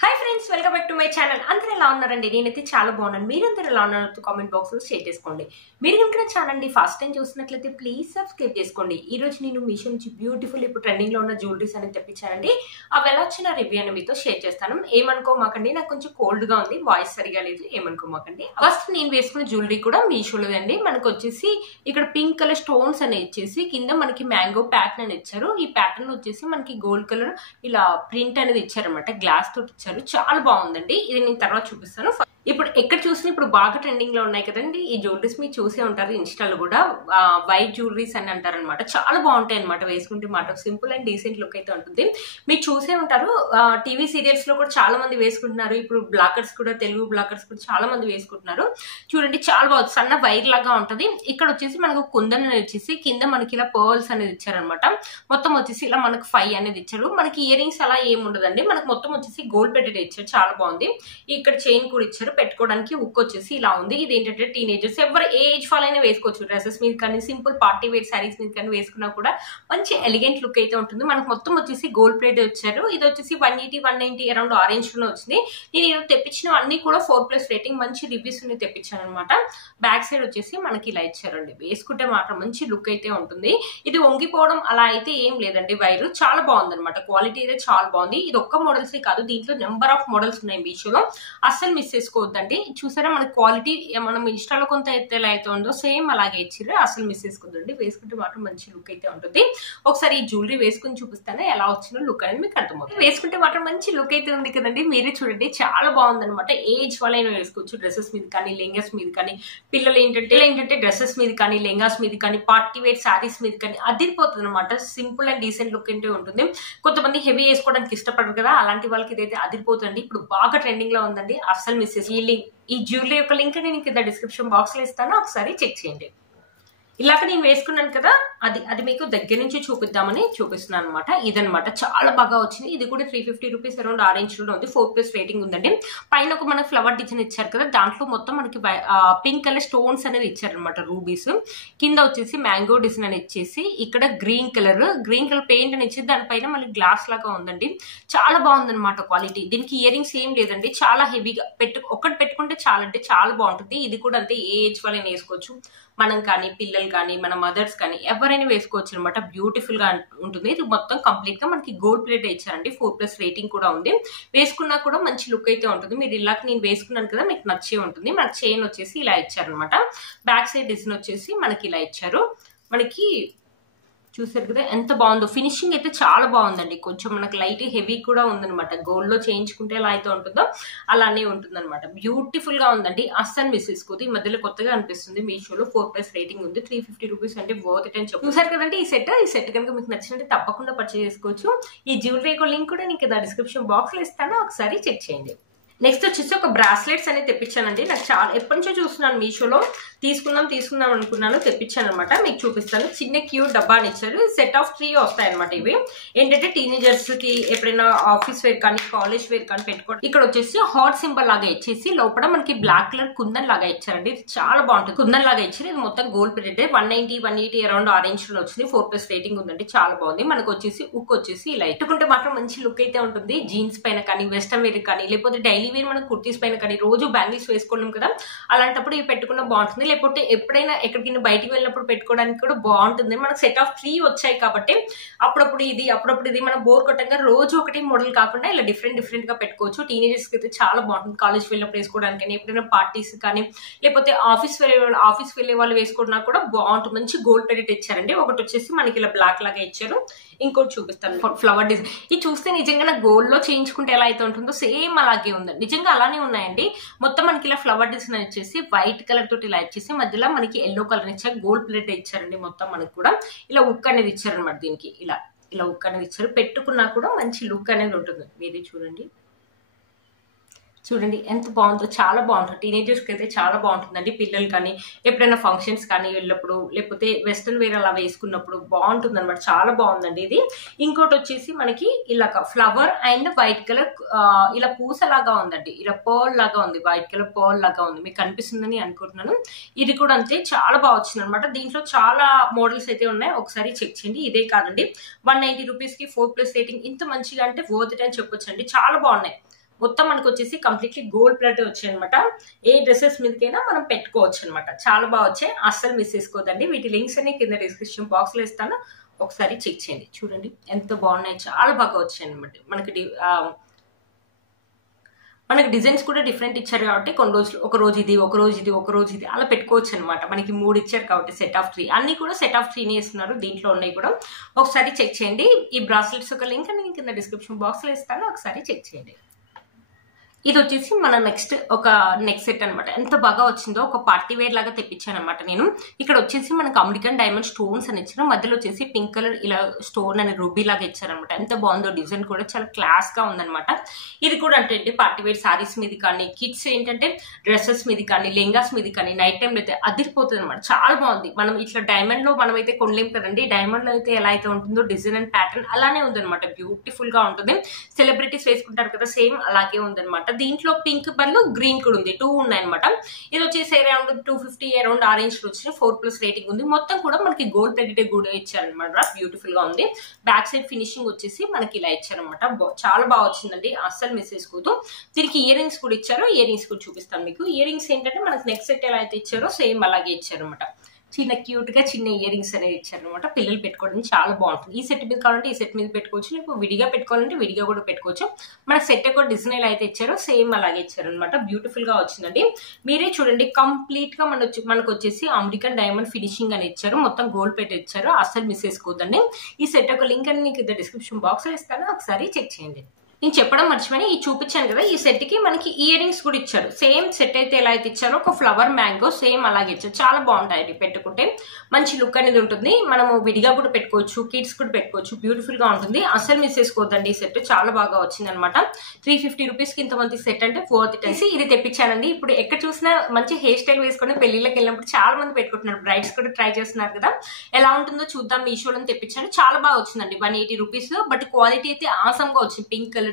Hi friends, welcome back to my channel. అందరూ ఎలా ఉన్నారండి? నేనైతే చాలా బాగున్నాను. మీరందరూ ఎలా ఉన్నారో కామెంట్ బాక్స్ లో షేర్ చేసుకోండి. మీరు కనుక ఛానల్ ఫస్ట్ టైం చూసినట్లయితే ప్లీజ్ సబ్స్క్రైబ్ చేసుకోండి. ఈ రోజు నేను మీషో నుంచి బ్యూటిఫుల్ ఇప్పుడు ట్రెండింగ్ లో ఉన్న జ్యువెలరీస్ అనేది తెప్పించానండి. అవి ఎలా వచ్చిన రివ్యూ అని మీతో షేర్ చేస్తాను. ఏమనుకోమాకండి, నాకు కొంచెం కోల్డ్ గా ఉంది, వాయిస్ సరిగా లేదు, ఏమనుకోమాకండి. ఫస్ట్ నేను వేసుకున్న జ్యువెలరీ కూడా మీషోలో అండి. మనకు వచ్చేసి ఇక్కడ పింక్ కలర్ స్టోన్స్ అని ఇచ్చేసి కింద మనకి మ్యాంగో ప్యాటర్న్ అని ఇచ్చారు. ఈ ప్యాటర్న్ వచ్చేసి మనకి గోల్డ్ కలర్ ఇలా ప్రింట్ అనేది ఇచ్చారనమాట, గ్లాస్ తోటి ఇచ్చారు. చాలా బాగుందండి. ఇది నేను తర్వాత చూపిస్తాను. ఇప్పుడు ఎక్కడ చూసినా ఇప్పుడు బాగా ట్రెండింగ్ లో ఉన్నాయి కదండి ఈ జ్యువెలరీస్, మీరు చూసే ఉంటారు ఇన్స్టాలో కూడా. వైట్ జ్యువెలరీస్ అని అంటారు అనమాట. చాలా బాగుంటాయి అనమాట వేసుకుంటే మాట. సింపుల్ అండ్ డీసెంట్ లుక్ అయితే ఉంటుంది. మీరు చూసే ఉంటారు టీవీ సీరియల్స్ లో కూడా చాలా మంది వేసుకుంటున్నారు. ఇప్పుడు బ్లాకర్స్ కూడా, తెలుగు బ్లాకర్స్ కూడా చాలా మంది వేసుకుంటున్నారు. చూడండి చాలా బాగుంది. సన్న వైర్ లాగా ఉంటది. ఇక్కడ వచ్చేసి మనకు కుందన్ అనేది వచ్చేసి కింద మనకి ఇలా పర్ల్స్ అనేది ఇచ్చారనమాట. మొత్తం వచ్చేసి ఇలా మనకు 5 అనేది ఇచ్చారు. మనకి ఇయర్ రింగ్స్ అలా ఏమి ఉండదండి. మనకు మొత్తం వచ్చేసి గోల్డ్ పెట్టి ఇచ్చారు. చాలా బాగుంది. ఇక్కడ చైన్ కూడా ఇచ్చారు. పెట్టుకోవడానికి ఉక్ వచ్చేసి ఇలా ఉంది. ఇది ఏంటంటే టీనేజర్స్ ఎవరు ఏ ఏజ్ ఫాల్ అయినా వేసుకోవచ్చు. డ్రెస్సెస్ మీద కానీ, సింపుల్ పార్టీ వేర్ శారీస్ మీద కానీ వేసుకున్నా కూడా మంచి ఎలిగెంట్ లుక్ అయితే ఉంటుంది. మనకు మొత్తం వచ్చేసి గోల్డ్ ప్లేట్ వచ్చారు. ఇది వచ్చేసి 180, 190 అరౌండ్ ఆరెంజ్ లో వచ్చింది. నేను ఈరోజు తెప్పించిన అన్ని కూడా 4+ రేటింగ్, మంచి రివ్యూస్ తెప్పించాను అనమాట. బ్యాక్ సైడ్ వచ్చేసి మనకి ఇలా ఇచ్చారండి. వేసుకుంటే మాత్రం మంచి లుక్ అయితే ఉంటుంది. ఇది వంగిపోవడం అలా అయితే ఏం లేదండి. వైరు చాలా బాగుంది అనమాట. క్వాలిటీ అయితే చాలా బాగుంది. ఇది ఒక్క మోడల్స్ కాదు, దీంట్లో నెంబర్ ఆఫ్ మోడల్స్ ఉన్నాయి మీషోలో. అస్సలు మిస్ చేసుకోవద్దండి. చూసారా మన క్వాలిటీ మనం ఇన్స్టాలో కొంత అయితే ఎలా అయితే ఉందో సేమ్ అలాగే ఇచ్చిర్రు. అసలు మిస్ చేసుకోవద్దండి. వేసుకుంటే మాత్రం మంచి లుక్ అయితే ఉంటుంది. ఒకసారి ఈ జ్యువెలరీ వేసుకుని చూపిస్తాను ఎలా వచ్చిన లుక్ అనేది మీకు అర్థమవుతుంది. వేసుకుంటే మాత్రం మంచి లుక్ అయితే ఉంది కదండి. మీరే చూడండి చాలా బాగుంది అనమాట. ఏజ్ వాళ్ళైనా వేసుకోవచ్చు. డ్రెస్సెస్ మీద కానీ, లెంగాస్ మీద కానీ, పిల్లలు ఏంటంటే డ్రెస్సెస్ మీద కానీ, లెంగాస్ మీద కానీ, పార్టీ వేర్ శారీస్ మీద కానీ అదిరిపోతుంది అనమాట. సింపుల్ అండ్ డీసెంట్ లుక్ అయితే ఉంటుంది. కొంతమంది హెవీ వేసుకోవడానికి ఇష్టపడరు కదా, అలాంటి వాళ్ళకి ఇదైతే అదిరిపోతుంది. ఇప్పుడు బాగా ట్రెండింగ్ లో ఉందండి. అస్సలు మిస్ ఈ జ్యువెలరీ యొక్క లింక్ నేను కింద డిస్క్రిప్షన్ బాక్స్ లో ఇస్తాను, ఒకసారి చెక్ చేయండి. ఇలాగ నేను వేసుకున్నాను కదా, అది మీకు దగ్గర నుంచి చూపిద్దామని చూపిస్తున్నాను అనమాట. ఇదనమాట చాలా బాగా వచ్చింది. ఇది కూడా 350 రూపీస్ అరౌండ్ ఆరెంజ్ లో ఉంది. 4+ రేటింగ్ ఉందండి. పైన ఒక మనకి ఫ్లవర్ డిజైన్ ఇచ్చారు కదా, దాంట్లో మొత్తం మనకి పింక్ కలర్ స్టోన్స్ అనేది ఇచ్చారనమాట, రూబీస్. కింద వచ్చేసి మ్యాంగో డిజైన్ అని ఇచ్చేసి ఇక్కడ గ్రీన్ కలర్ పెయింట్ అని ఇచ్చేసి దానిపైన మళ్ళీ గ్లాస్ లాగా ఉందండి. చాలా బాగుందనమాట క్వాలిటీ. దీనికి ఇయర్ రింగ్స్ ఏం లేదండి. చాలా హెవీగా ఒకటి పెట్టుకుంటే చాలా అంటే చాలా బాగుంటుంది. ఇది కూడా అంతే, ఏ ఏజ్ వాళ్ళైనా వేసుకోవచ్చు. మనం కానీ, పిల్లలు కానీ, మన మదర్స్ కానీ ఎవరైనా వేసుకోవచ్చు అనమాట. బ్యూటిఫుల్ గా ఉంటుంది. ఇది మొత్తం కంప్లీట్ గా మనకి గోల్డ్ ప్లేట్ ఇచ్చారండి. 4+ రేటింగ్ కూడా ఉంది. వేసుకున్నా కూడా మంచి లుక్ అయితే ఉంటుంది. మీరు ఇలాగ నేను వేసుకున్నాను కదా, మీకు నచ్చే ఉంటుంది. మనకి చైన్ వచ్చేసి ఇలా ఇచ్చారనమాట. బ్యాక్ సైడ్ డిజైన్ వచ్చేసి మనకి ఇలా ఇచ్చారు. మనకి చూసారు కదా ఎంత బాగుందో. ఫినిషింగ్ అయితే చాలా బాగుందండి. కొంచెం మనకు లైట్ హెవీ కూడా ఉందనమాట. గోల్డ్ లో చేయించుకుంటే ఎలా అయితే ఉంటుందో అలానే ఉంటుంది అనమాట. బ్యూటిఫుల్ గా ఉందండి. అస్సలు మిస్ చేసుకోవద్దు. ఈ మధ్యలో కొత్తగా అనిపిస్తుంది. మీషోలో 4+ రేటింగ్ ఉంది. 350 రూపీస్ అంటే వర్త్ ఇట్ అని చెప్పి చూసారు కదండి. ఈ సెట్ కనుక మీకు నచ్చినట్టు తప్పకుండా పర్చేస్ చేసుకోవచ్చు. ఈ జ్యువెలరీ యొక్క లింక్ కూడా నీకు డిస్క్రిప్షన్ బాక్స్ లో ఇస్తాను, ఒకసారి చెక్ చేయండి. నెక్స్ట్ వచ్చేసి ఒక బ్రాస్లెట్స్ అనేది తెప్పించానండి. నాకు చాలా ఎప్పటి నుంచో చూస్తున్నాను మీషోలో. తీసుకుందాం అనుకున్నాను, తెప్పించాను అనమాట. మీకు చూపిస్తాను. చిన్న క్యూట్ డబ్బాని ఇచ్చారు. సెట్ ఆఫ్ 3 వస్తాయి అనమాట. ఇవి ఏంటంటే టీనేజర్స్ కి ఎప్పుడైనా ఆఫీస్ వేర్ కానీ, కాలేజ్ వేర్ కానీ పెట్టుకోవడం. ఇక్కడ వచ్చేసి హార్ట్ సింబల్ లాగా ఇచ్చేసి లోపల మనకి బ్లాక్ కలర్ కుందన్ లాగా ఇచ్చారండి. ఇది చాలా బాగుంటుంది. కుందన్ లాగా ఇచ్చారు. ఇది మొత్తం గోల్డ్ ప్లేట్. 190, 180 అరౌండ్ ఆరెంజ్ లో వచ్చింది. 4+ రేటింగ్ ఉందండి. చాలా బాగుంది. మనకు వచ్చేసి ఉక్ వచ్చేసి ఇలా ఇట్టుకుంటే మాత్రం మంచి లుక్ అయితే ఉంటుంది. జీన్స్ పైన కానీ, వెస్టర్న్ వేర్ కానీ, లేకపోతే డైలీ వేర్ మనం కుర్తీస్ పైన కానీ, రోజు బ్యాంగిల్స్ వేసుకోవడం కదా, అలాంటప్పుడు ఇవి పెట్టుకున్న బాగుంటుంది. లేకపోతే ఎప్పుడైనా ఎక్కడికైనా బయటికి వెళ్ళినప్పుడు పెట్టుకోవడానికి కూడా బాగుంటుంది. మనకు సెట్ ఆఫ్ 3 వచ్చాయి కాబట్టి అప్పుడప్పుడు ఇది మనం బోర్ కొట్టంగా రోజు ఒకటి మోడల్ కాకుండా ఇలా డిఫరెంట్ గా పెట్టుకోవచ్చు. టీనేజర్స్ కి అయితే చాలా బాగుంటుంది. కాలేజ్ వెళ్ళినప్పుడు వేసుకోవడానికి కానీ, ఎప్పుడైనా పార్టీస్ కానీ, లేకపోతే ఆఫీస్ వెళ్ళే వాళ్ళు వేసుకోవడా కూడా బాగుంటుంది. మంచి గోల్డ్ ప్లేట్ ఇచ్చారండి. ఒకటి వచ్చేసి మనకి ఇలా బ్లాక్ లాగా ఇచ్చారు. ఇంకోటి చూపిస్తాను, ఫ్లవర్ డిజైన్. ఇది చూస్తే నిజంగా గోల్డ్ లో చేయించుకుంటే ఎలా అయితే ఉంటుందో సేమ్ అలాగే ఉందండి. నిజంగా అలానే ఉన్నాయండి. మొత్తం మనకి ఇలా ఫ్లవర్ డిజైన్ వచ్చేసి వైట్ కలర్ తోటి ఇలా ఇచ్చేసి మధ్యలో మనకి ఎల్లో కలర్ ఇచ్చారు. గోల్డ్ ప్లేట్ ఇచ్చారండి. మొత్తం మనకి కూడా ఇలా ఉక్ అనేది ఇచ్చారనమాట. దీనికి ఇలా ఉక్ అనేది ఇచ్చారు. పెట్టుకున్నా కూడా మంచి లుక్ అనేది ఉంటుంది. మీది చూడండి ఎంత బాగుందో. చాలా బాగుంటుంది. టీనేజర్స్కి అయితే చాలా బాగుంటుందండి. పిల్లలు కానీ ఎప్పుడైనా ఫంక్షన్స్ కానీ వెళ్ళినప్పుడు, లేకపోతే వెస్ట్రన్ వేర్ అలా వేసుకున్నప్పుడు బాగుంటుంది అనమాట. చాలా బాగుందండి ఇది. ఇంకోటి వచ్చేసి మనకి ఇలా ఫ్లవర్ అండ్ వైట్ కలర్ ఇలా పూసలాగా ఉందండి. ఇలా పర్ల్ లాగా ఉంది. వైట్ కలర్ పర్ల్ లాగా ఉంది. మీకు కనిపిస్తుందని అనుకుంటున్నాను. ఇది కూడా అంతే చాలా బాగా వచ్చింది అనమాట. దీంట్లో చాలా మోడల్స్ అయితే ఉన్నాయి, ఒకసారి చెక్ చేయండి. ఇదే కాదండి, 190 రూపీస్ కి 4+ రేటింగ్ ఇంత మంచిగా అంటే వర్త్ ఇట్ అని చెప్పొచ్చండి. చాలా బాగున్నాయి. మొత్తం మనకు వచ్చేసి కంప్లీట్లీ గోల్డ్ ప్లేట్ వచ్చాయి అనమాట. ఏ డ్రెస్సెస్ మీదకైనా మనం పెట్టుకోవచ్చు అనమాట. చాలా బాగా వచ్చాయి, అస్సలు మిస్ చేసుకోవద్దండి. వీటి లింక్స్ అన్ని కింద డిస్క్రిప్షన్ బాక్స్ లో ఇస్తాను, ఒకసారి చెక్ చేయండి. చూడండి ఎంత బాగున్నాయి, చాలా బాగా వచ్చాయి అనమాట. మనకి డిజైన్స్ కూడా డిఫరెంట్ ఇచ్చారు కాబట్టి కొన్ని రోజులు ఒక రోజు ఇది, ఒక రోజు ఇది, ఒక రోజు ఇది అలా పెట్టుకోవచ్చు అనమాట. మనకి 3 ఇచ్చారు కాబట్టి సెట్ ఆఫ్ 3 అన్ని కూడా సెట్ ఆఫ్ 3 ఇస్తున్నారు. దీంట్లో ఉన్నాయి కూడా ఒకసారి చెక్ చేయండి. ఈ బ్రాస్లెట్స్ ఒక లింక్ నేను కింద డిస్క్రిప్షన్ బాక్స్ లో ఇస్తాను, ఒకసారి చెక్ చేయండి. ఇది వచ్చేసి మన నెక్స్ట్ ఒక నెక్ సెట్ అనమాట. ఎంత బాగా వచ్చిందో, ఒక పార్టీ వేర్ లాగా తెప్పించాను అనమాట నేను. ఇక్కడ వచ్చేసి మనకు అమెరికన్ డైమండ్ స్టోన్స్ అని ఇచ్చారు, మధ్యలో వచ్చేసి పింక్ కలర్ ఇలా స్టోన్ అని రూబీ లాగా ఇచ్చారనమాట. ఎంత బాగుందో, డిజైన్ కూడా చాలా క్లాస్ గా ఉందనమాట. ఇది కూడా అంటే పార్టీ వేర్ సారీస్ మీద కానీ, కిడ్స్ ఏంటంటే డ్రెస్సెస్ మీద కానీ, లెంగాస్ మీద కానీ నైట్ టైంలో అయితే అదిరిపోతుంది అనమాట. చాలా బాగుంది. మనం ఇట్లా డైమండ్ లో మనం అయితే కొనలేం కదండి, డైమండ్ లో అయితే ఎలా అయితే ఉంటుందో డిజైన్ అండ్ ప్యాటర్న్ అలానే ఉందనమాట. బ్యూటిఫుల్ గా ఉంటుంది. సెలబ్రిటీస్ వేసుకుంటారు కదా, సేమ్ అలాగే ఉందనమాట. దీంట్లో పింక్ బదులు గ్రీన్ కూడా ఉంది, 2 ఉన్నాయన్నమాట. ఇది వచ్చేసి అరౌండ్ 250 అరౌండ్ ఆ రేంజ్ లో వచ్చిన 4+ రేటింగ్ ఉంది. మొత్తం కూడా మనకి గోల్డ్ ప్లేటెడ్ కూడా ఇచ్చారనమాట. బ్యూటిఫుల్ గా ఉంది. బ్యాక్ సైడ్ ఫినిషింగ్ వచ్చేసి మనకి ఇలా ఇచ్చారనమాట. చాలా బాగా వచ్చిందండి, అస్సలు మిస్ చేసుకోవద్దు. దీనికి ఇయర్ రింగ్స్ కూడా ఇచ్చారు, ఇయర్ రింగ్స్ కూడా చూపిస్తాను మీకు. ఇయర్ రింగ్స్ ఏంటంటే మనకి నెక్ సెట్ ఎలా అయితే ఇచ్చారో సేమ్ అలాగే ఇచ్చారనమాట. చిన్న క్యూట్ గా చిన్న ఇయర్ రింగ్స్ అనేది ఇచ్చారనమాట. పిల్లలు పెట్టుకోవడానికి చాలా బాగుంటుంది. ఈ సెట్ మీద కావాలంటే ఈ సెట్ మీద పెట్టుకోవచ్చు, లేకపోతే విడిగా పెట్టుకోవాలంటే విడిగా కూడా పెట్టుకోవచ్చు. మన సెట్ యొక్క డిజైన్ ఎలా అయితే ఇచ్చారో సేమ్ అలాగే ఇచ్చారనమాట. బ్యూటిఫుల్ గా వచ్చిందండి. మీరే చూడండి, కంప్లీట్ గా మనకు వచ్చేసి అమెరికన్ డైమండ్ ఫినిషింగ్ అని ఇచ్చారు, మొత్తం గోల్డ్ ప్లేట్ ఇచ్చారు. అస్సలు మిస్ చేసుకోవద్దండి. ఈ సెట్ యొక్క లింక్ అని మీకు డిస్క్రిప్షన్ బాక్స్ లో ఇస్తాను, ఒకసారి చెక్ చేయండి. నేను చెప్పడం మర్చిపోయి ఈ చూపించాను కదా, ఈ సెట్ కి మనకి ఇయర్ రింగ్స్ కూడా ఇచ్చారు. సేమ్ సెట్ అయితే ఎలా అయితే ఇచ్చారో ఒక ఫ్లవర్ మ్యాంగో సేమ్ అలాగే ఇచ్చారు. చాలా బాగుంటాయి, పెట్టుకుంటే మంచి లుక్ అనేది ఉంటుంది. మనము విడిగా కూడా పెట్టుకోవచ్చు, కిడ్స్ కూడా పెట్టుకోవచ్చు. బ్యూటిఫుల్ గా ఉంటుంది, అసలు మిస్ చేసుకోవద్దండి. ఈ సెట్ చాలా బాగా వచ్చింది అనమాట. 350 రూపీస్ కి ఇంతమంది సెట్ అంటే 430 ఇది తెప్పించానండి. ఇప్పుడు ఎక్కడ చూసినా మంచి హెయిర్ స్టైల్ వేసుకొని పెళ్లిళ్ళకి వెళ్ళినప్పుడు చాలా మంది పెట్టుకుంటున్నారు. బ్రైడ్స్ కూడా ట్రై చేస్తున్నారు కదా, ఎలా ఉంటుందో చూద్దాం. మీషోలో తెప్పించాను, చాలా బాగా వచ్చిందండి. 180 రూపీస్. బట్ క్వాలిటీ అయితే ఆసమ్ గా వచ్చింది. Pink colour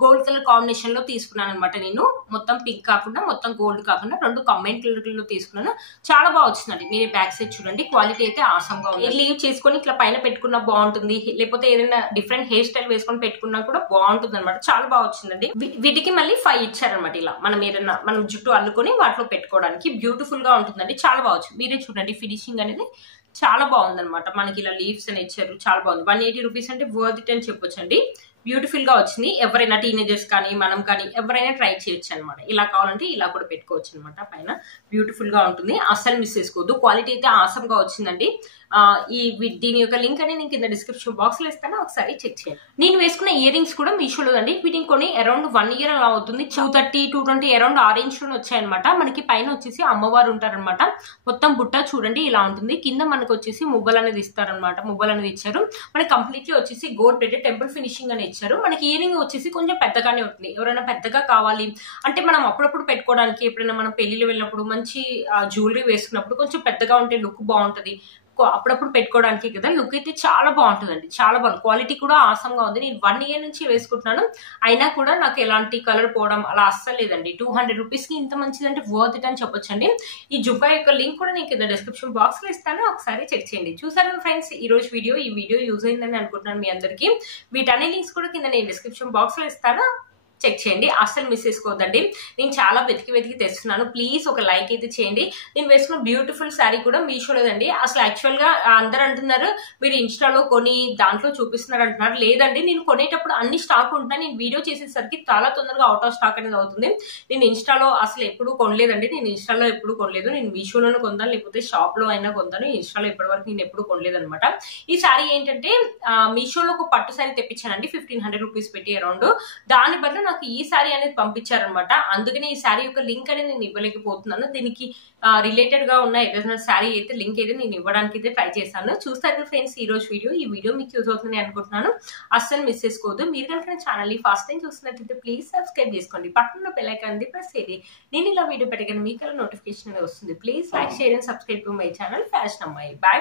gold colour combination లో తీసుకున్నాను అనమాట. నేను మొత్తం పింక్ కాకుండా, మొత్తం గోల్డ్ కాకుండా 2 కంబైన్ కలర్ లో తీసుకున్నాను. చాలా బాగా వచ్చిందండి. మీరు బ్యాక్ సైడ్ చూడండి, క్వాలిటీ అయితే ఆసమ్ గా ఉంది. లీవ్ చేసుకొని ఇట్లా పైన పెట్టుకున్నా బాగుంటుంది, లేకపోతే ఏదైనా డిఫరెంట్ హెయిర్ స్టైల్ వేసుకొని పెట్టుకున్నా కూడా బాగుంటుంది అనమాట. చాలా బాగా వచ్చిందండి. వీటికి మళ్ళీ 5 ఇచ్చారనమాట. ఇలా మనం జుట్టు అల్లుకొని వాటిలో పెట్టుకోవడానికి బ్యూటిఫుల్ గా ఉంటుందండి. చాలా బాగా వచ్చింది. మీరే చూడండి, ఫినిషింగ్ అనేది చాలా బాగుందనమాట. మనకి ఇలా లీవ్స్ అని ఇచ్చారు, చాలా బాగుంది. 180 రూపీస్ అంటే వర్త్ ఇట్ అని చెప్పొచ్చండి. బ్యూటిఫుల్ గా వచ్చింది. ఎవరైనా టీనేజర్స్ కానీ, మనం కానీ ఎవరైనా ట్రై చేయొచ్చు అనమాట. ఇలా కావాలంటే ఇలా కూడా పెట్టుకోవచ్చు అనమాట. పైన బ్యూటిఫుల్ గా ఉంటుంది, అస్సలు మిస్ చేసుకోవద్దు. క్వాలిటీ అయితే ఆసమ్ గా వచ్చిందండి. దీని యొక్క లింక్ అని నేను కింద డిస్క్రిప్షన్ బాక్స్ లో ఇస్తాను, ఒకసారి చెక్ చేయండి. నేను వేసుకున్న ఇయర్ రింగ్స్ కూడా మీషోలో అండి. వీటిని కొని అరౌండ్ 1 ఇయర్ అలా అవుతుంది. 230, 220 అరౌండ్ ఆ రేంజ్ లో వచ్చాయనమాట. మనకి పైన వచ్చేసి అమ్మవారు ఉంటారనమాట. మొత్తం బుట్ట చూడండి ఇలా ఉంటుంది. కింద మనకు వచ్చేసి మువ్వలు అనేది ఇస్తారనమాట. మువ్వలు అనేది ఇచ్చారు. మనకి కంప్లీట్లీ వచ్చేసి గోల్డ్ ప్లేటెడ్ టెంపుల్ ఫినిషింగ్ అని ఇచ్చారు. మనకి ఇయర్ రింగ్ వచ్చేసి కొంచెం పెద్దగానే ఉంటుంది. ఎవరైనా పెద్దగా కావాలి అంటే మనం అప్పుడప్పుడు పెట్టుకోవడానికి, ఎప్పుడైనా మనం పెళ్లిలో వెళ్ళినప్పుడు మంచి జ్యువెలరీ వేసుకున్నప్పుడు కొంచెం పెద్దగా ఉంటే లుక్ బాగుంటది. అప్పుడప్పుడు పెట్టుకోవడానికి కదా, లుక్ అయితే చాలా బాగుంటుందండి. చాలా బాగుంది. క్వాలిటీ కూడా ఆసమ్ గా ఉంది. నేను 1 ఇయర్ నుంచి వేసుకుంటున్నాను, అయినా కూడా నాకు ఎలాంటి కలర్ పోవడం అలా అస్సలు లేదండి. 200 రూపీస్ కి ఇంత మంచిదంటే వర్త్ ఇట్ అని చెప్పొచ్చండి. ఈ జుబ్బా యొక్క లింక్ కూడా నేను కింద డిస్క్రిప్షన్ బాక్స్ లో ఇస్తాను, ఒకసారి చెక్ చేయండి. చూసారు ఫ్రెండ్స్, ఈ వీడియో యూజ్ అయిందని అనుకుంటున్నాను మీ అందరికి. వీటన్ని లింక్స్ కూడా కింద నేను డిస్క్రిప్షన్ బాక్స్ లో ఇస్తాను, చెక్ చేయండి. అస్సలు మిస్ చేసుకోవద్దండి. నేను చాలా వెతికి తెస్తున్నాను. ప్లీజ్ ఒక లైక్ అయితే చేయండి. నేను వేసుకున్న బ్యూటిఫుల్ శారీ కూడా మీషోలోదండి. అసలు యాక్చువల్ గా అందరు అంటున్నారు మీరు ఇన్స్టాలో కొని దాంట్లో చూపిస్తున్నారు అంటున్నారు. లేదండి, నేను కొనేటప్పుడు అన్ని స్టాక్ ఉంటున్నాయి. నేను వీడియో చేసేసరికి చాలా తొందరగా అవుట్ ఆఫ్ స్టాక్ అనేది అవుతుంది. నేను ఇన్స్టాలో అసలు ఎప్పుడు కొనలేదండి. నేను మీషోలోనే కొందాను, లేకపోతే షాప్ లో అయినా కొందాను. ఇన్స్టాలో ఇప్పటి వరకు నేను ఎప్పుడు కొనలేదనమాట. ఈ శారీ ఏంటంటే మీషోలో ఒక పట్టు శారీ తెప్పించానండి, 1500 రూపీస్ పెట్టి అరౌండ్. దాని బదులు నాకు ఈ శారీ అనేది పంపించారనమాట. అందుకనే ఈ శారీ యొక్క లింక్ అనేది నేను ఇవ్వలేకపోతున్నాను. దీనికి రిలేటెడ్ గా ఉన్న ఏదైనా శారీ అయితే లింక్ అయితే నేను ఇవ్వడానికి అయితే ట్రై చేశాను. చూస్తారు ఫ్రెండ్స్, ఈ వీడియో మీకు యూజ్ అవుతుంది అనుకుంటున్నాను. అస్సలు మిస్ చేసుకోవద్దు. మీరు కనుక నా ఛానల్ ని ఫస్ట్ టైం చూస్తున్నట్లయితే ప్లీజ్ సబ్స్క్రైబ్ చేసుకోండి. పక్కన బెల్ ఐకాన్ ప్రెస్ చేయండి. నేను ఇలా వీడియో పెట్టగానే మీకు నోటిఫికేషన్ వస్తుంది. Please like, share and subscribe to my channel fashion అమ్మాయి. బై.